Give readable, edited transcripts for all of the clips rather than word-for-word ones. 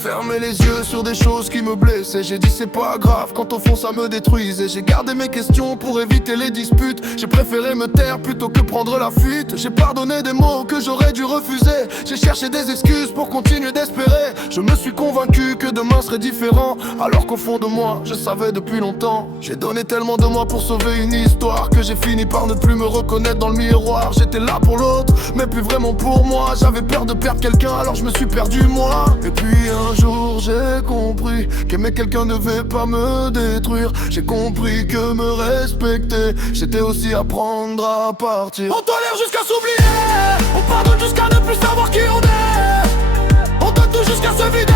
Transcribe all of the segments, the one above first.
fermé les yeux sur des choses qui me blessaient. J'ai dit c'est pas grave quand au fond ça me détruisait. J'ai gardé mes questions pour éviter les disputes. J'ai préféré me taire plutôt que prendre la fuite. J'ai pardonné des mots que j'aurais dû refuser. J'ai cherché des excuses pour continuer d'espérer. Je me suis convaincu que demain serait différent, alors qu'au fond de moi je savais depuis longtemps. J'ai donné tellement de moi pour sauver une histoire que j'ai fini par ne plus me reconnaître dans le miroir. J'étais là pour l'autre mais plus vraiment pour moi. J'avais peur de perdre quelqu'un alors je me suis perdu moi. Et puis un jour j'ai compris qu'aimer quelqu'un ne devait pas me détruire. J'ai compris que me respecter c'était aussi apprendre à partir. On tolère jusqu'à s'oublier, on pardonne jusqu'à ne plus savoir qui on est. On donne tout jusqu'à se vider,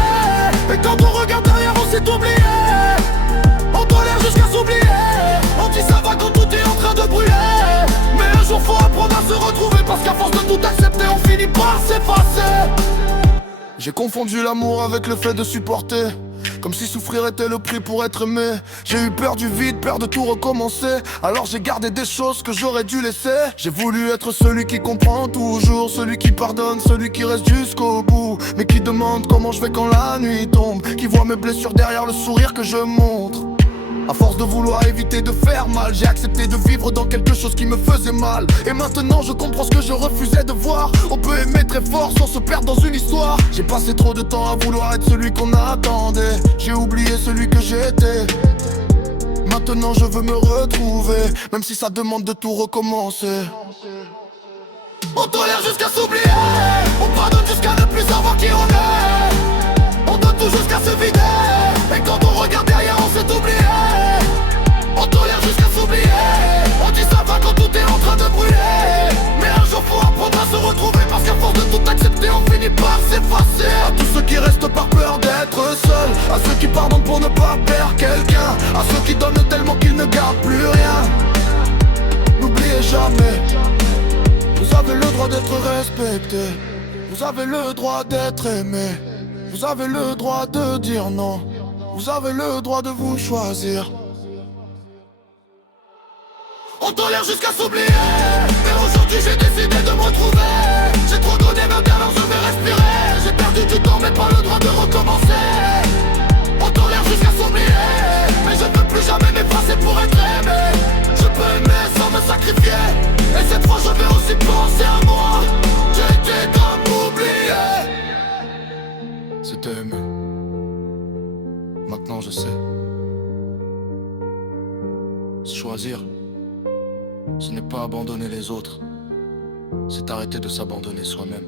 et quand on regarde derrière on s'est oublié. On tolère jusqu'à s'oublier, on dit ça va quand tout est en train de brûler. Mais un jour faut apprendre à se retrouver, parce qu'à force de tout accepter on finit par s'effacer. J'ai confondu l'amour avec le fait de supporter, comme si souffrir était le prix pour être aimé. J'ai eu peur du vide, peur de tout recommencer. Alors j'ai gardé des choses que j'aurais dû laisser. J'ai voulu être celui qui comprend toujours, celui qui pardonne, celui qui reste jusqu'au bout, mais qui demande comment je vais quand la nuit tombe, qui voit mes blessures derrière le sourire que je montre. À force de vouloir éviter de faire mal, j'ai accepté de vivre dans quelque chose qui me faisait mal. Et maintenant je comprends ce que je refusais de voir. On peut aimer très fort sans se perdre dans une histoire. J'ai passé trop de temps à vouloir être celui qu'on attendait. J'ai oublié celui que j'étais. Maintenant je veux me retrouver, même si ça demande de tout recommencer. On tolère jusqu'à s'oublier, on pardonne jusqu'à ne plus savoir qui on est. On donne tout jusqu'à se vider, et quand on regarde derrière on s'est oublié. On tolère jusqu'à s'oublier, on dit ça va quand tout est en train de brûler. Mais un jour faut apprendre à se retrouver, parce qu'à force de tout accepter on finit par s'effacer. À tous ceux qui restent par peur d'être seuls, à ceux qui pardonnent pour ne pas perdre quelqu'un, à ceux qui donnent tellement qu'ils ne gardent plus rien. N'oubliez jamais, vous avez le droit d'être respecté, vous avez le droit d'être aimé, vous avez le droit de dire non, vous avez le droit de vous choisir. On tolère jusqu'à s'oublier, mais aujourd'hui j'ai décidé de me retrouver. J'ai trop donné maintenant alors je vais respirer. J'ai perdu du temps mais pas le droit de recommencer. On tolère jusqu'à s'oublier, mais je ne peux plus jamais m'effacer pour être aimé. Je peux aimer sans me sacrifier, et cette fois je vais aussi penser à moi. J'ai été comme oublié. C'était aimé, maintenant je sais. Choisir, ce n'est pas abandonner les autres, c'est arrêter de s'abandonner soi-même.